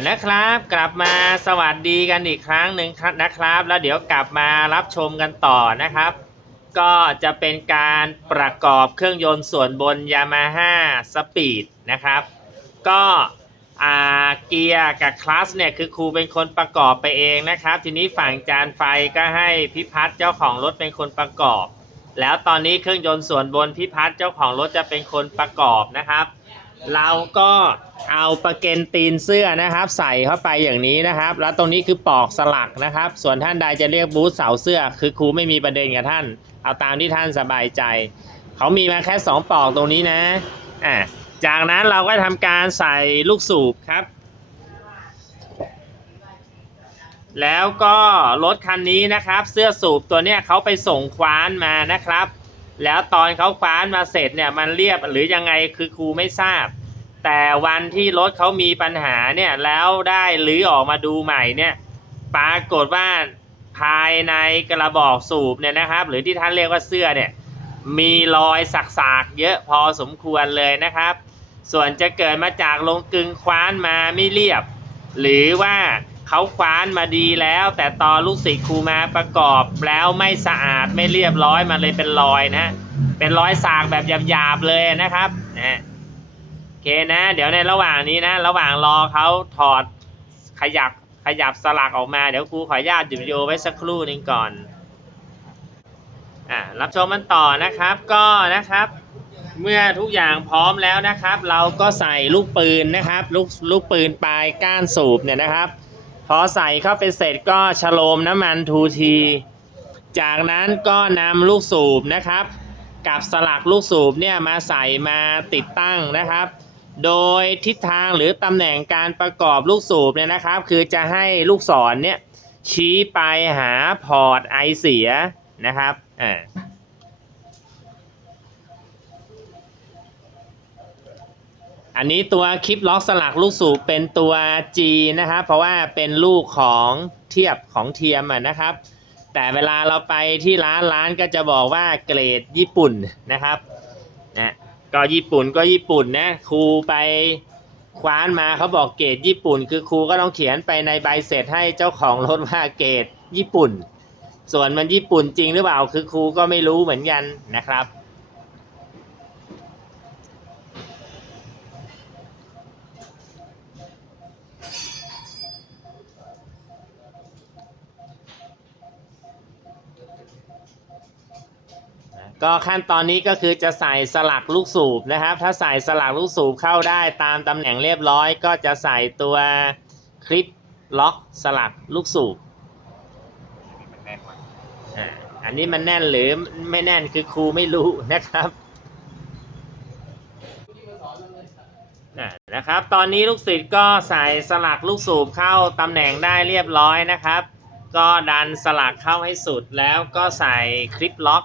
นะครับ กลับมาสวัสดีกันอีกครั้งหนึ่งครับนะครับ แล้วเดี๋ยวกลับมารับชมกันต่อนะครับ ก็จะเป็นการประกอบเครื่องยนต์ส่วนบน Yamaha Speed นะครับ ก็อาเกียร์กับคลัสเนี่ยคือครูเป็นคนประกอบไปเองนะครับ ทีนี้ฝั่งจานไฟก็ให้พิพัฒน์เจ้าของรถเป็นคนประกอบ แล้วตอนนี้เครื่องยนต์ส่วนบนพิพัฒน์เจ้าของรถจะเป็นคนประกอบนะครับ เราก็เอาประเกนตีนเสื้อนะครับ ใส่เข้าไปอย่างนี้นะครับ แล้วตรงนี้คือปอกสลักนะครับ ส่วนท่านใดจะเรียกบูธเสาเสื้อ คือครูไม่มีประเด็นกับท่าน เอาตามที่ท่านสบายใจ เขามีมาแค่สองปอกตรงนี้นะอะจากนั้นเราก็ทำการใส่ลูกสูบครับ แล้วก็รถคันนี้นะครับ เสื้อสูบตัวเนี้ยเขาไปส่งคว้านมานะครับ แล้วตอนเขาคว้านมาเสร็จเนี่ยมันเรียบหรือยังไงคือครูไม่ทราบ แต่วันที่รถเขามีปัญหาเนี่ยแล้วได้รื้อออกมาดูใหม่เนี่ยปรากฏว่าภายในกระบอกสูบเนี่ยนะครับ หรือที่ท่านเรียกว่าเสื้อเนี่ยมีรอยสักๆเยอะพอสมควรเลยนะครับ ส่วนจะเกิดมาจากลงกึงคว้านมาไม่เรียบ หรือว่า เขาคว้านมาดีแล้ว แต่ตอนลูกศิษย์ครูมาประกอบแล้วไม่สะอาดไม่เรียบร้อยมันเลยเป็นรอยนะเป็นรอยสากแบบหยาบๆเลยนะครับนะโอเคนะ เดี๋ยวในระหว่างนี้นะ ระหว่างรอเขาถอดขยับขยับสลักออกมาเดี๋ยวครูขออนุญาตหยุดวิดีโอไว้สักครู่หนึงก่อนอ่ารับชมมันต่อนะครับก็นะครับ เมื่อทุกอย่างพร้อมแล้วนะครับ เราก็ใส่ลูกปืนนะครับ ลูกลูกปืนปลายก้านสูบเนี่ยนะครับ อใส่เข้าไปเสร็จก็ฉโลมน้ำมันทูที จากนั้นก็นำลูกสูบนะครับ กับสลักลูกสูบเนี่ยมาใส่มาติดตั้งนะครับ โดยทิศทางหรือตำแหน่งการประกอบลูกสูบเนี่ยนะครับ คือจะให้ลูกศรเนี่ยชี้ไปหาพอร์ตไอเสียนะครับอ่า อันนี้ตัวคลิปล็อกสลักลูกสูบเป็นตัว G นะครับเพราะว่าเป็นลูกของเทียบของเทียมะนะครับ แต่เวลาเราไปที่ร้านร้านก็จะบอกว่าเกรดญี่ปุ่นนะครับนะก็ญี่ปุ่นก็ญี่ปุ่นนะครูไปคว้านมาเขาบอกเกรดญี่ปุ่น คือครูก็ต้องเขียนไปในใบเสร็จให้เจ้าของรถว่าเกรดญี่ปุ่น ส่วนมันญี่ปุ่นจริงหรือเปล่าคือครูก็ไม่รู้เหมือนกันนะครับ ก็ขั้นตอนนี้ก็คือจะใส่สลักลูกสูบนะครับ ถ้าใส่สลักลูกสูบเข้าได้ตามตำแหน่งเรียบร้อย ก็จะใส่ตัวคลิปล็อกสลักลูกสูบอ่าอันนี้มันแน่นหรือไม่แน่นคือครูไม่รู้นะครับนะครับ ตอนนี้ลูกศิษย์ก็ใส่สลักลูกสูบเข้าตำแหน่งได้เรียบร้อยนะครับ ก็ดันสลักเข้าให้สุดแล้วก็ใส่คลิปล็อก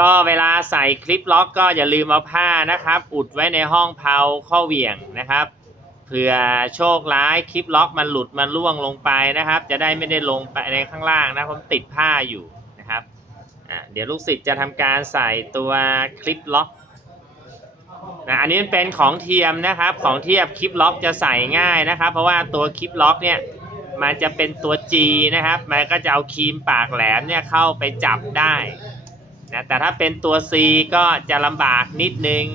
ก็เวลาใส่คลิปล็อกก็อย่าลืมเอาผ้านะครับ อุดไว้ในห้องเพาข้อเหวี่ยงนะครับเผื่อโชคร้ายคลิปล็อกมันหลุดมันล่วงลงไปนะครับ จะได้ไม่ได้ลงไปในข้างล่างนะผมติดผ้าอยู่นะครับเดี๋ยวลูกศิษย์จะทำการใส่ตัวคลิปล็อกนะอันนี้เป็นของเทียมนะครับของเทียบคลิปล็อกจะใส่ง่ายนะครับ เพราะว่าตัวคลิปล็อกเนี่ยมันจะเป็นตัว G นะครับ มันก็จะเอาครีมปากแหลมเนี่ยเข้าไปจับได้ นะแต่ถ้าเป็นตัว C ก็จะลำบากนิดนึง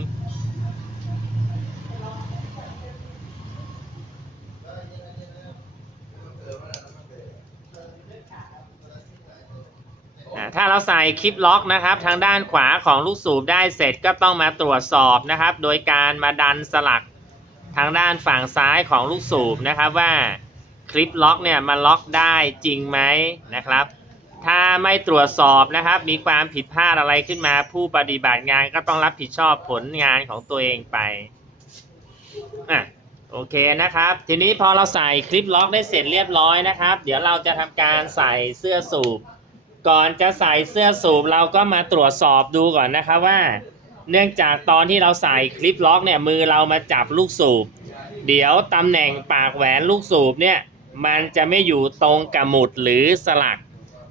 ถ้าเราใส่คลิปล็อกนะครับ ทางด้านขวาของลูกสูบได้เสร็จก็ต้องมาตรวจสอบนะครับ โดยการมาดันสลักทางด้านฝั่งซ้ายของลูกสูบนะครับว่าคลิปล็อกเนี่ยมันล็อกได้จริงไหมนะครับ ถ้าไม่ตรวจสอบนะครับ มีความผิดพลาดอะไรขึ้นมา ผู้ปฏิบัติงานก็ต้องรับผิดชอบผลงานของตัวเองไปอะโอเคนะครับ ทีนี้พอเราใส่คลิปล็อกได้เสร็จเรียบร้อยนะครับ เดี๋ยวเราจะทำการใส่เสื้อสูบ ก่อนจะใส่เสื้อสูบเราก็มาตรวจสอบดูก่อนนะครับว่า เนื่องจากตอนที่เราใส่คลิปล็อกเนี่ยมือเรามาจับลูกสูบ เดี๋ยวตำแหน่งปากแหวนลูกสูบเนี่ยมันจะไม่อยู่ตรงกับหมุดหรือสลัก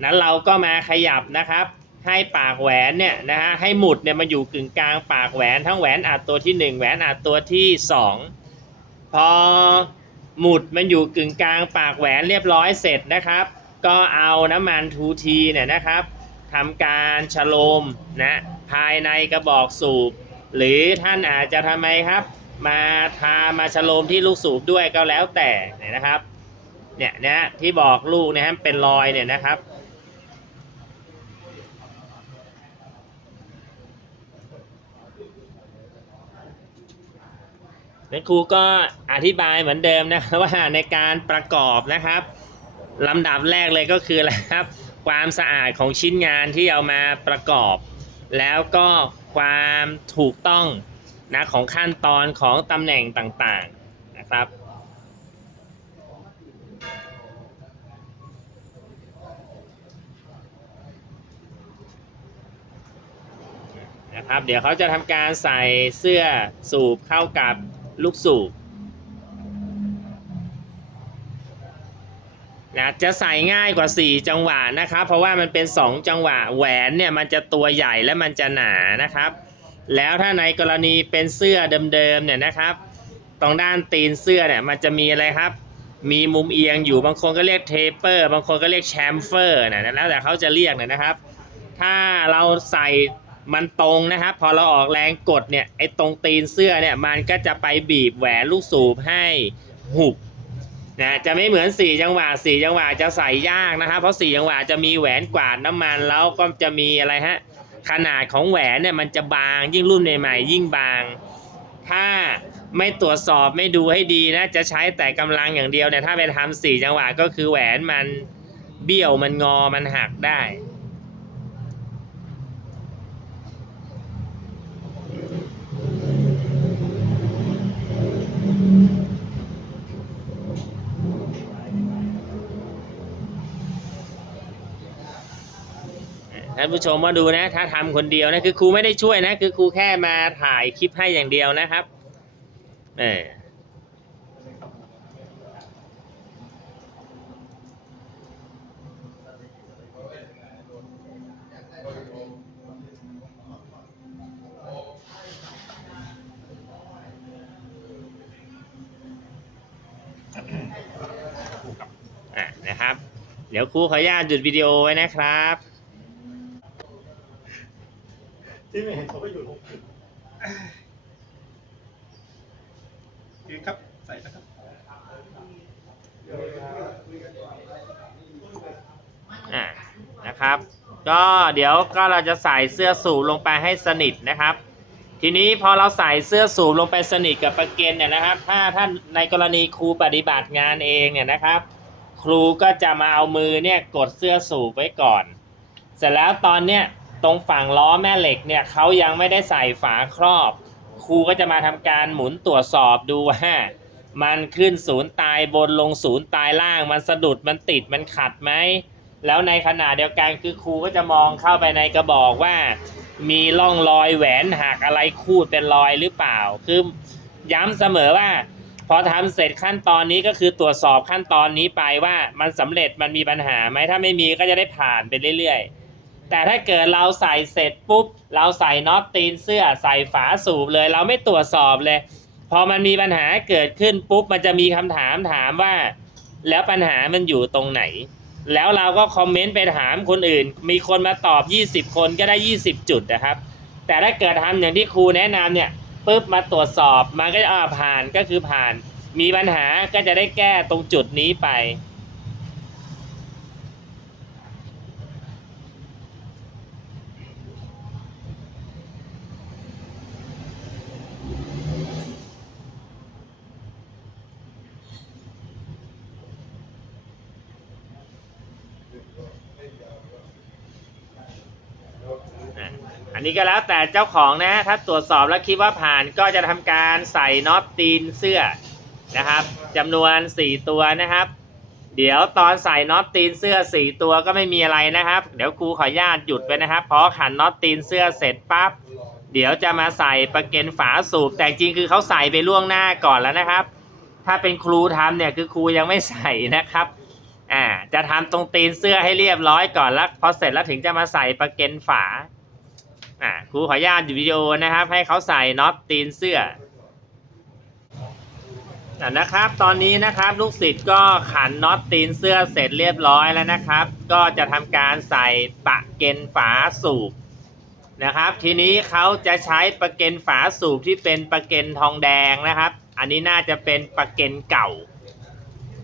นั้นเราก็มาขยับนะครับ ให้ปากแหวนเนี่ยนะฮะให้หมุดเนี่ยมาอยู่กึ่งกลางปากแหวนทั้งแหวนอัดตัวที่ 1 แหวนอัดตัวที่ 2 พอหมุดมันอยู่กึ่งกลางปากแหวนเรียบร้อยเสร็จนะครับ ก็เอาน้ำมันทูทีเนี่ยนะครับทำการฉโลมนะภายในกระบอกสูบ หรือท่านอาจจะทำไมครับ มาทามาฉโลมที่ลูกสูบด้วยก็แล้วแต่เนี่ยนะครับเนี่ยนะที่บอกลูกเนะฮะเป็นรอยเนี่ยนะครับ นักครูก็อธิบายเหมือนเดิมนะครับว่าในการประกอบนะครับลำดับแรกเลยก็คืออะไรครับ ความสะอาดของชิ้นงานที่เอามาประกอบ แล้วก็ความถูกต้องนะของขั้นตอนของตำแหน่งต่างๆนะครับนะครับเดี๋ยวเขาจะทำการใส่เสื้อสูบเข้ากับ ลูกสูบนะจะใส่ง่ายกว่า 4 จังหวะนะครับ เพราะว่ามันเป็น 2 จังหวะแหวนเนี่ยมันจะตัวใหญ่และมันจะหนานะครับ แล้วถ้าในกรณีเป็นเสื้อเดิมๆเนี่ยนะครับ ตรงด้านตีนเสื้อเนี่ยมันจะมีอะไรครับ มีมุมเอียงอยู่บางคนก็เรียกเทปเปอร์ บางคนก็เรียกแชมเฟอร์นะแล้วแต่เขาจะเรียกนะนะครับ ถ้าเราใส่ มันตรงนะครับ พอเราออกแรงกดเนี่ยไอ้ตรงตีนเสื้อเนี่ยมันก็จะไปบีบแหวนลูกสูบให้หุบนะจะไม่เหมือน 4 จังหวะ 4 จังหวะจะใส่ยากนะครับ เพราะ 4 จังหวะจะมีแหวนกวาดน้ำมันแล้วก็จะมีอะไรฮะขนาดของแหวนเนี่ยมันจะบางยิ่งรุ่นใหม่ๆยิ่งบาง ถ้าไม่ตรวจสอบไม่ดูให้ดีนะจะใช้แต่กำลังอย่างเดียวเนี่ยถ้าไปทำสี่จังหวะก็คือแหวนมันเบี้ยวมันงอมันหักได้ ท่านผู้ชมมาดูนะ ถ้าทำคนเดียวนะคือครูไม่ได้ช่วยนะ คือครูแค่มาถ่ายคลิปให้อย่างเดียวนะครับเอออ่นะครับ เดี๋ยวครูขออนุญาตหยุดวิดีโอไว้นะครับ ที่ไม่เห็นเขาก็อยู่ลงดีครับ ใส่นะครับ อ่านะครับ ก็เดี๋ยวก็เราจะใส่เสื้อสูบลงไปให้สนิทนะครับ ทีนี้พอเราใส่เสื้อสูบลงไปสนิทกับประเกนเนี่ยนะครับ ถ้าท่านในกรณีครูปฏิบัติงานเองเนี่ยนะครับ ครูก็จะมาเอามือเนี่ยกดเสื้อสูบไว้ก่อน เสร็จแล้วตอนเนี้ย ตรงฝั่งล้อแม่เหล็กเนี่ยเขายังไม่ได้ใส่ฝาครอบ ครูก็จะมาทำการหมุนตรวจสอบดูว่ามันขึ้นศูนย์ตายบนลงศูนย์ตายล่าง มันสะดุดมันติดมันขัดไหม แล้วในขณะเดียวกันคือครูก็จะมองเข้าไปในกระบอกว่า มีร่องรอยแหวนหักอะไรคูดเป็นรอยหรือเปล่า คือย้ำเสมอว่า พอทำเสร็จขั้นตอนนี้ก็คือตรวจสอบขั้นตอนนี้ไปว่ามันสำเร็จมันมีปัญหาไหมถ้าไม่มีก็จะได้ผ่านไปเรื่อยๆ แต่ถ้าเกิดเราใส่เสร็จปุ๊บ เราใส่น็อตตีนเสื้อใส่ฝาสูบเลย เราไม่ตรวจสอบเลย พอมันมีปัญหาเกิดขึ้นปุ๊บ มันจะมีคำถามถามว่า แล้วปัญหามันอยู่ตรงไหน แล้วเราก็คอมเมนต์ไปถามคนอื่น มีคนมาตอบ 20 คนก็ได้ 20 จุดนะครับ แต่ถ้าเกิดทำอย่างที่ครูแนะนำเนี่ยปุ๊บมาตรวจสอบมันก็จะอ่าผ่านก็คือผ่าน มีปัญหาก็จะได้แก้ตรงจุดนี้ไป อันนี้ก็แล้วแต่เจ้าของนะ ถ้าตรวจสอบแล้วคิดว่าผ่านก็จะทำการใส่น็อตตีนเสื้อนะครับจำนวน 4 ตัวนะครับ เดี๋ยวตอนใส่น็อตตีนเสื้อ 4 ตัวก็ไม่มีอะไรนะครับ เดี๋ยวครูขออนุญาตหยุดไปนะครับพราะขันน็อตตีนเสื้อเสร็จปั๊บเดี๋ยวจะมาใส่ประเก็นฝาสูบ แต่จริงคือเขาใส่ไปล่วงหน้าก่อนแล้วนะครับ ถ้าเป็นครูทำเนี่ยคือครูยังไม่ใส่นะครับอ่าจะทำตรงตีนเสื้อให้เรียบร้อยก่อนแล้วพอเสร็จแล้วถึงจะมาใส่ประเก็นฝา อ่าครูขออนุญาตดูวิดีโอนะครับ ให้เขาใส่น็อตตีนเสื้ออะนะครับ ตอนนี้นะครับลูกศิษย์ก็ขันน็อตตีนเสื้อเสร็จเรียบร้อยแล้วนะครับ ก็จะทำการใส่ปะเกนฝาสูบนะครับ ทีนี้เขาจะใช้ปะเกนฝาสูบที่เป็นปะเกนทองแดงนะครับ อันนี้น่าจะเป็นปะเกนเก่า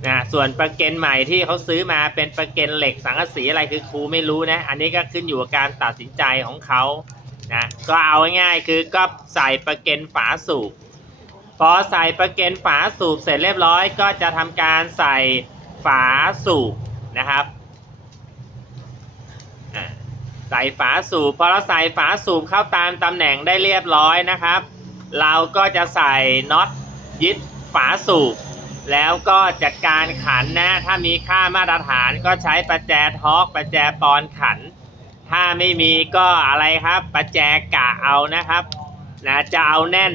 นะส่วนปะเกนใหม่ที่เขาซื้อมาเป็นปะเกนเหล็กสังกะสีอะไรคือครูไม่รู้นะ อันนี้ก็ขึ้นอยู่กับการตัดสินใจของเขา นะก็เอาง่ายๆคือก็ใส่ประเกนฝาสูบพอใส่ประเก็นฝาสูบเสร็จเรียบร้อย ก็จะทำการใส่ฝาสูบนะครับใส่ฝาสูบพอเราใส่ฝาสูบเข้าตามตำแหน่งได้เรียบร้อยนะครับ เราก็จะใส่น็อตยึดฝาสูบแล้วก็จัดการขันนะ ถ้ามีค่ามาตรฐานก็ใช้ประแจทอกประแจปอนขัน ถ้าไม่มีก็อะไรครับประแจกะเอานะครับนะจะเอาแน่น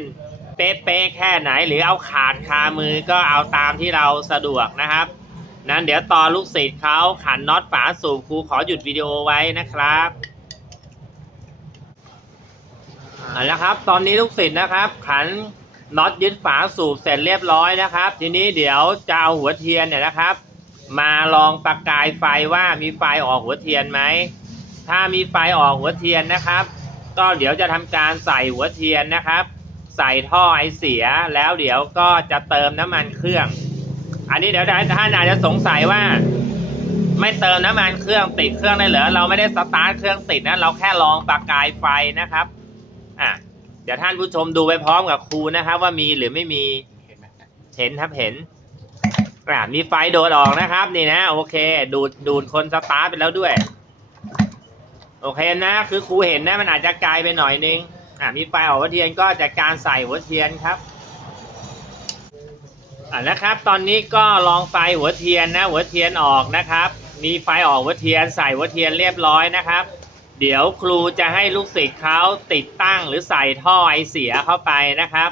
เป๊ะๆแค่ไหน หรือเอาขาดคามือก็เอาตามที่เราสะดวกนะครับ นั้นเดี๋ยวต่อลูกศิษย์เขาขันน็อตฝาสูบครูขอหยุดวิดีโอไว้นะครับเอาละครับ ตอนนี้ลูกศิษย์นะครับ ขันน็อตยึดฝาสูบเสร็จเรียบร้อยนะครับ ทีนี้เดี๋ยวจะเอาหัวเทียนเนี่ยนะครับ มาลองประกายไฟว่ามีไฟออกหัวเทียนไหม ถ้ามีไฟออกหัวเทียนนะครับ ก็เดี๋ยวจะทำการใส่หัวเทียนนะครับ ใส่ท่อไอเสียแล้วเดี๋ยวก็จะเติมน้ำมันเครื่อง อันนี้เดี๋ยวท่านอาจจะสงสัยว่า ไม่เติมน้ำมันเครื่องติดเครื่องได้เหรอเราไม่ได้สตาร์ทเครื่องติดนะเราแค่ลองประกายไฟนะครับอะเดี๋ยวท่านผู้ชมดูไปพร้อมกับครูนะครับ ว่ามีหรือไม่มีเห็นไหมเห็นครับเห็นอะมีไฟโดดออกนะครับ นี่นะ โอเค ดูดดูดคนสตาร์ทไปแล้วด้วย โอเคนะ คือครูเห็นนะ มันอาจจะไกลไปหน่อยนึง อะมีไฟออกหัวเทียนก็จากการใส่หัวเทียนครับอะนะครับ ตอนนี้ก็ลองไฟหัวเทียนนะ หัวเทียนออกนะครับ มีไฟออกหัวเทียน ใส่หัวเทียนเรียบร้อยนะครับ เดี๋ยวครูจะให้ลูกศิษย์เขาติดตั้งหรือใส่ท่อไอเสียเข้าไปนะครับ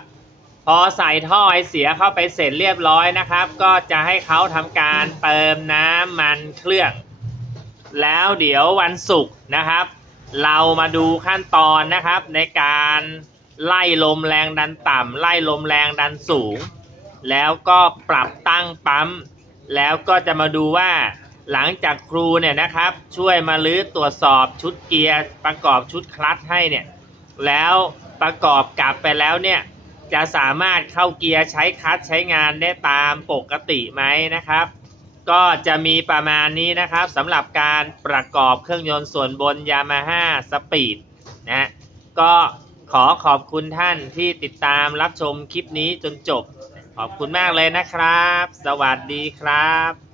พอใส่ท่อไอเสียเข้าไปเสร็จเรียบร้อยนะครับ ก็จะให้เขาทำการเติมน้ำมันเครื่อง แล้วเดี๋ยววันศุกร์นะครับ เรามาดูขั้นตอนนะครับ ในการไล่ลมแรงดันต่ำไล่ลมแรงดันสูง แล้วก็ปรับตั้งปั๊ม แล้วก็จะมาดูว่าหลังจากครูเนี่ยนะครับ ช่วยมาลื้อตรวจสอบชุดเกียร์ประกอบชุดคลัตช์ให้เนี่ยแล้วประกอบกลับไปแล้วเนี่ยจะสามารถเข้าเกียร์ใช้คลัตช์ใช้งานได้ตามปกติไหมนะครับ ก็จะมีประมาณนี้นะครับสำหรับการประกอบเครื่องยนต์ส่วนบนยามาฮ่าสปีดนะฮะก็ขอขอบคุณท่านที่ติดตามรับชมคลิปนี้จนจบ ขอบคุณมากเลยนะครับ สวัสดีครับ